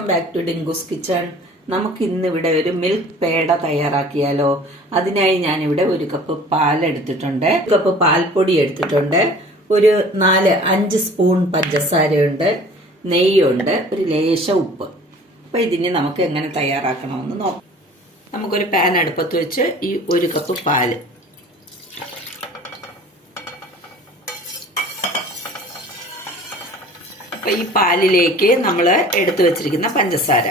Welcome back to Dinkus kitchen. നമുക്ക് ഇന്നിവിടെ ഒരു മിൽക്ക് പേട തയ്യാറാക്കിയാലോ? അതിനായി ഞാനിവിടെ ഒരു കപ്പ് പാൽ എടുത്തിട്ടുണ്ട്. ഒരു കപ്പ് പാൽപ്പൊടി എടുത്തിട്ടുണ്ട്. ഒരു നാല് അഞ്ച് സ്പൂൺ പഞ്ചസാരയുണ്ട്. നെയ്യുണ്ട്. ഒരു ലേശ ഉപ്പ്. അപ്പൊ ഇതിന് നമുക്ക് എങ്ങനെ തയ്യാറാക്കണമെന്ന് നോക്കാം. നമുക്കൊരു പാൻ അടുപ്പത്ത് വെച്ച് ഈ ഒരു കപ്പ് പാൽ അപ്പൊ ഈ പാലിലേക്ക് നമ്മൾ എടുത്തു വെച്ചിരിക്കുന്ന പഞ്ചസാര.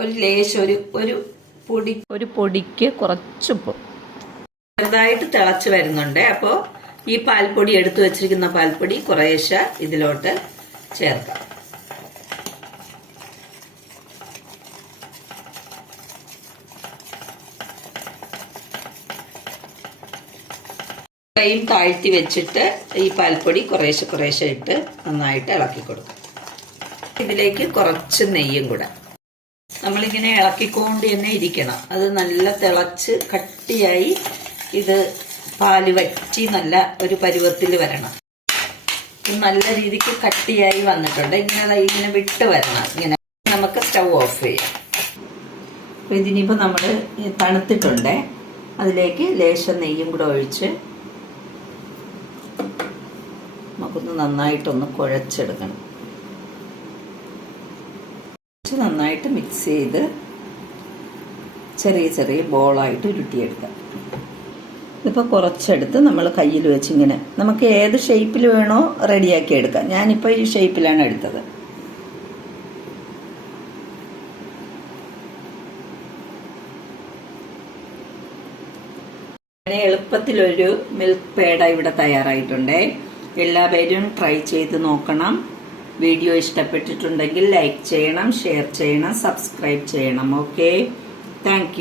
ഒരു ലേശം ഒരു ഒരു പൊടി. ഒരു പൊടിക്ക് കുറച്ചുപ്പ് ചെറുതായിട്ട് തിളച്ച് വരുന്നുണ്ട്. അപ്പോൾ ഈ പാൽപ്പൊടി എടുത്തു വെച്ചിരിക്കുന്ന പാൽപ്പൊടി കുറേശ്ശെ ഇതിലോട്ട് ചേർക്കാം. കൈയും താഴ്ത്തി വെച്ചിട്ട് ഈ പാൽപ്പൊടി കുറേശ്ശെ കുറേശ്ശെ ഇട്ട് നന്നായിട്ട് ഇളക്കി കൊടുക്കും. ഇതിലേക്ക് കുറച്ച് നെയ്യും കൂടെ. നമ്മളിങ്ങനെ ഇളക്കിക്കൊണ്ട് തന്നെ ഇരിക്കണം. അത് നല്ല തിളച്ച് കട്ടിയായി ഇത് പാൽ വറ്റി നല്ല ഒരു പരുവത്തിൽ വരണം. നല്ല രീതിക്ക് കട്ടിയായി വന്നിട്ടുണ്ട്. ഇങ്ങനെ ഇങ്ങനെ വിട്ട് വരണം. ഇങ്ങനെ നമുക്ക് സ്റ്റൗ ഓഫ് ചെയ്യാം. ഇതിനിപ്പോ നമ്മൾ തണുത്തിട്ടുണ്ട്. അതിലേക്ക് ലേശം നെയ്യും കൂടെ ഒഴിച്ച് നമുക്കൊന്ന് നന്നായിട്ടൊന്ന് കുഴച്ചെടുക്കണം. കുറച്ച് നന്നായിട്ട് മിക്സ് ചെയ്ത് ചെറിയ ചെറിയ ബോളായിട്ട് ഉരുട്ടിയെടുക്കാം. ഇതിപ്പോൾ കുറച്ചെടുത്ത് നമ്മൾ കയ്യിൽ വെച്ച് ഇങ്ങനെ നമുക്ക് ഏത് ഷേപ്പിൽ വേണോ റെഡിയാക്കി എടുക്കാം. ഞാനിപ്പോൾ ഈ ഷേപ്പിലാണ് എടുത്തത്. എളുപ്പത്തിലൊരു മിൽക്ക് പേട ഇവിടെ തയ്യാറായിട്ടുണ്ട്. എല്ലാവരും ട്രൈ ചെയ്ത് നോക്കണം. വീഡിയോ ഇഷ്ടപ്പെട്ടിട്ടുണ്ടെങ്കിൽ ലൈക്ക് ചെയ്യണം ഷെയർ ചെയ്യണം സബ്സ്ക്രൈബ് ചെയ്യണം ഓക്കെ താങ്ക്